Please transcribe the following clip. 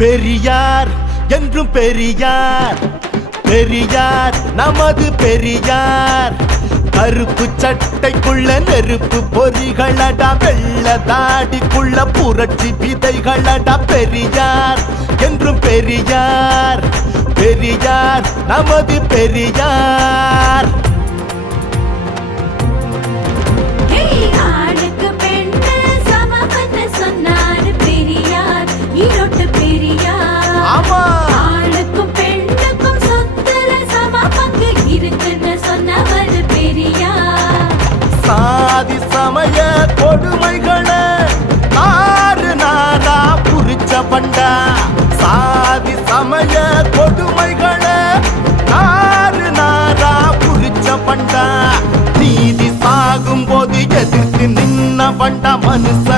பெரியார் என்றும் பெரியார், பெரியார் நமது பெரியார். கருப்பு சட்டைக்குள்ள நெருப்பு பொறிகளடா, வெள்ள தாடிக்குள்ள புரட்சி விதைகளடா. பெரியார் என்றும் பெரியார், பெரியார் நமது பெரியார். சாதி சமய கொடுமைகளை நாறு நாடா புரிச்ச பண்டா, சாதி சமய கொடுமைகளை நாறு நாடா புரிச்ச பண்டா. நீதி சாகும் போது எதிர்த்து நின்ன பண்டா மனுஷன்.